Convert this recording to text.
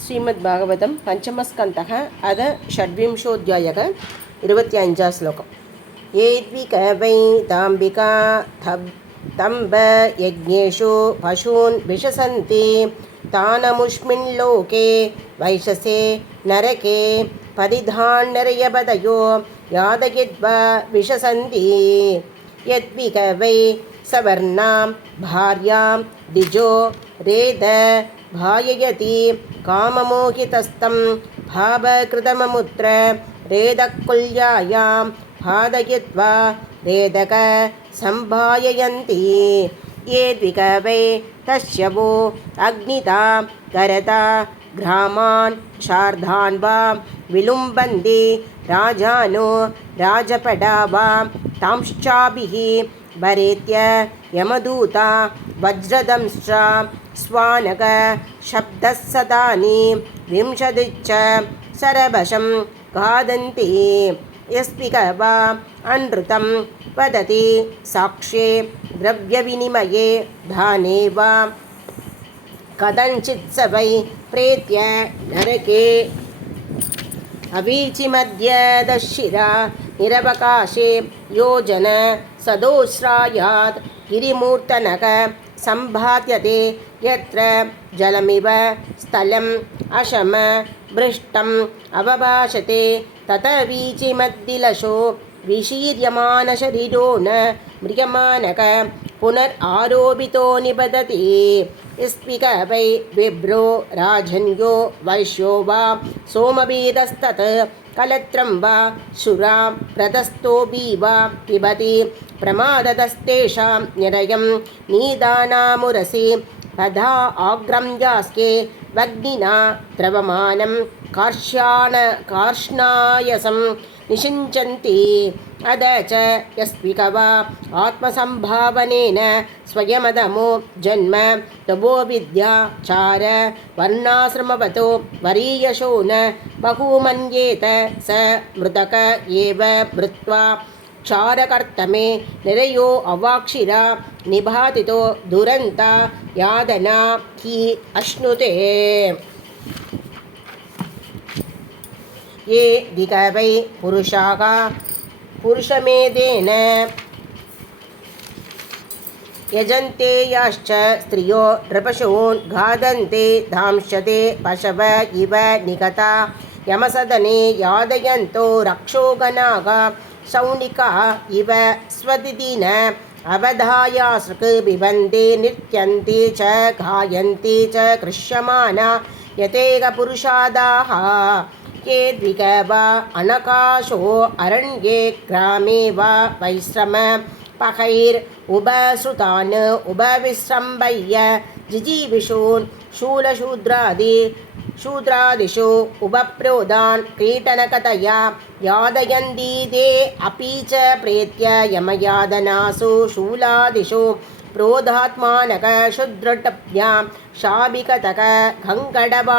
श्रीमद्भागवतं पंचमस्कन्धः अध षड्विंशोऽध्यायः 25 श्लोकम्। येद्विकवै ताम्बिका तम्ब यज्ञेषु पशून् विशसन्ति तानमुष्मिन् लोके वैशसे नरके पदिधान्नरयपदयो यादयित्वा विशसन्ति। यद्विकवै सवर्णां भार्यां द्विजो रेद भाययति काममोहितस्तं भावकृतममुत्र रेदकुल्यायां भादयित्वा रेदक सम्भाययन्ति। ये द्विकवै तस्य वो अग्निता करता ग्रामान् शार्धान् वा विलुम्बन्ति राजानो राजपडा वा तांश्चाभिः भरेत्य यमदूता वज्रदंश्च स्वानक शब्दः सदानि विंशतिश्च सरभशं खादन्ति। यस्विकवा अनृतं वदति साक्ष्ये द्रव्यविनिमये दाने वा कथञ्चित् स वै प्रेत्य नरके अवीचिमद्यदशिरा निरवकाशे योजन सदोश्रायात् गिरिमूर्तनक सम्भात्यते यत्र जलमिव स्थलम् अशम भृष्टम् अवभाषते ततवीचिमद्दिलशो विशीर्यमानशरीरो न म्रियमानक पुनरारोपितो निबदति। स्पिकवै विभ्रो राजन्यो वैश्यो वा सोमवेदस्तत् कलत्रं वा शुरां प्रदस्तोऽपि वा पिबति प्रमादतस्तेषां निरयं निदानामुरसि तदा आग्रम्यास्के वग्निना द्रवमानं कार्ष्णायसं निषिञ्चन्ति। अद च यस्विकवा आत्मसम्भावनेन स्वयमदमो जन्म तपो विद्या चार वर्णाश्रमवतो वरीयशो न बहुमन्येत स मृतक एव मृत्वा क्षारकर्तमे निरयो अवाक्षिरा निभातितो दुरन्ता यादना हि अश्नुते। ये दिगवै पुरुषाः पुरुषमेधेन यजन्ते याश्च स्त्रियो नृपशून् घादन्ते धांशते पशव इव निगता यमसदने यादयन्तो रक्षोगणाः शौनिका इव स्वदिदिन अवधायासृक् बिबन्ते नृत्यन्ते च गायन्ते च कृष्यमाना यतेकपुरुषादाः। ये द्विगवा अनकाशो अरण्ये ग्रामे वा वैश्रम पहैर् उपसृतान् उपविश्रम्भय्य जिजीविषून् शूद्रादिषु उपप्रोदान् कीटनकतया यादयन्ति ते अपि च प्रेत्य यमयादनासु शूलादिषु प्रोधात्मानक शुद्रटभ्यां शाबिकतक गङ्गडवा